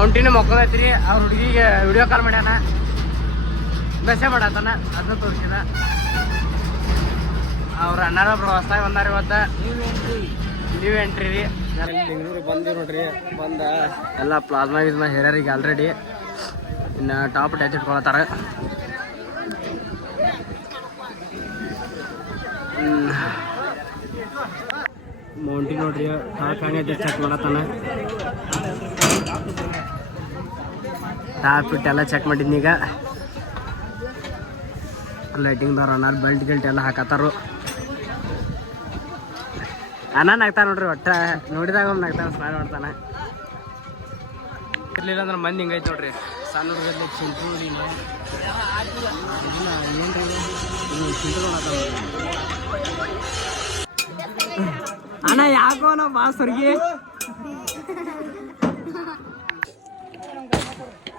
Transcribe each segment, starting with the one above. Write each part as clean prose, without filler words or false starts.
ಮೌಂಟಿನ ಮಕ್ಕೊಂಡೈತ್ರಿ ಅವ್ರ ಹುಡುಗಿಗೆ video call ಮಾಡ್ಯಾನ ಬೆಸೆ ಮಾಡತ್ತಾನ ಅದನ್ನ ತೋರಿಸಿದ ಅವ್ರ ಅಣ್ಣಾರೊಬ್ರು ಹೊಸದಾಗಿ ಬಂದಾರ ಇವತ್ತ ನ್ಯೂ ಎಂಟ್ರಿ ರೀ ಬೆಂಗಳೂರಿಗೆ ಬಂದಿವಿ ನೋಡ್ರಿ ಬಂದ ಎಲ್ಲ ಪ್ಲಾಸ್ಮಾ ಗಿಸ್ಮಾ ಹೇರ್ಯಾರಿಗೆ ಆಲ್ರೆಡಿ ಇನ್ನು ಟಾಪ್ ಟ್ಯಾಚ್ ಇಟ್ಕೊಳತ್ತಾರ ಮೌಂಟಿ ನೋಡ್ರಿ ಕಾಣಿ ಚೆಕ್ ಮಾಡತ್ತಾನ ಟಾಪ್ ಇಟ್ಟೆಲ್ಲ ಚೆಕ್ ಮಾಡಿದ್ನಿ ಈಗ ಲೈಟಿಂಗ್ದವ್ರು ಅನ್ನಾರ ಬೆಲ್ಟ್ ಗಿಲ್ಟ್ ಎಲ್ಲ ಹಾಕತ್ತಾರು ಅನ್ನ ನಾಗ್ತಾರ ನೋಡ್ರಿ ಒಟ್ಟ ನೋಡಿದಾಗ ಒಮ್ಮೆ ನಾಗ್ತಾನ ಸ್ಮೈಲ್ ಮಾಡ್ತಾನೆ ಇರ್ಲಿಲ್ಲ ಅಂದ್ರೆ ಮಂದಿ ಹಿಂಗೈತೆ ನೋಡ್ರಿ ಸಣ್ಣ ಹುಡುಗಲ್ಲಿ ಚಿಂಟು ಅಣ್ಣ ಯಾಕೋ ನಾವು ಬಾ ಸ್ವರ್ಗಿ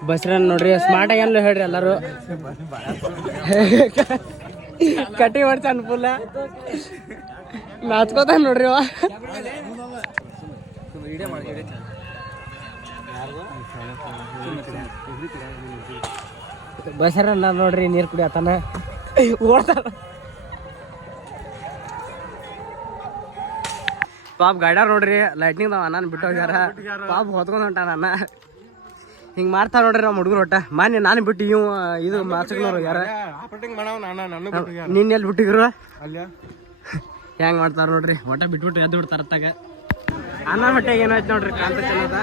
ಬಸ್ರನ್ ನೋಡ್ರಿ ಸ್ಮಾರ್ಟ್ ಆಗ್ಯಾನಲ್ಲ ಹೇಳ್ರಿ ಎಲ್ಲರೂ ಕಟ್ಟಿ ಮಾಡ್ತಾನ ಫುಲ್ಲ ನಾಚ್ಕೋತಾನ ನೋಡ್ರಿ ಅವ ಬಸ್ರನ್ನ ನೋಡ್ರಿ ನೀರು ಕುಡಿಯತ್ತಾನ ಓಡ್ತಾನ ಪಾಪ ಗೈಡರ್ ನೋಡ್ರಿ ಲೈಟ್ನಿಂಗ್ ಅನ್ನ ಬಿಟ್ಟು ಹೋಗ್ಯಾರ ಪಾಪ ಹೊತ್ಕೊಂಡ್ ಹೊಂಟಾನ ಅನ್ನ ಹಿಂಗ್ ಮಾಡ್ತಾರ ನೋಡ್ರಿ ನಮ್ಮ ಹುಡುಗರು ಒಟ್ಟ ಮಾನ್ಯ ನಾನು ಬಿಟ್ಟು ಇವ್ ಇದು ಮಾರ್ಚಕ್ನವ್ರು ಯಾರ ನಿನ್ನ ಎಲ್ಲಿ ಬಿಟ್ಟಿದ್ರು ಹೆಂಗ್ ಮಾಡ್ತಾರ ನೋಡ್ರಿ ಒಟ್ಟ ಬಿಟ್ಬಿಟ್ಟು ಎದ್ದು ಬಿಡ್ತಾರ ಅತ್ತಾಗ ಅನ್ನ ಹೊಟ್ಟೆಗೆ ಏನಾಯ್ತು ನೋಡ್ರಿ ಕಾಂತ ಚೆನ್ನದ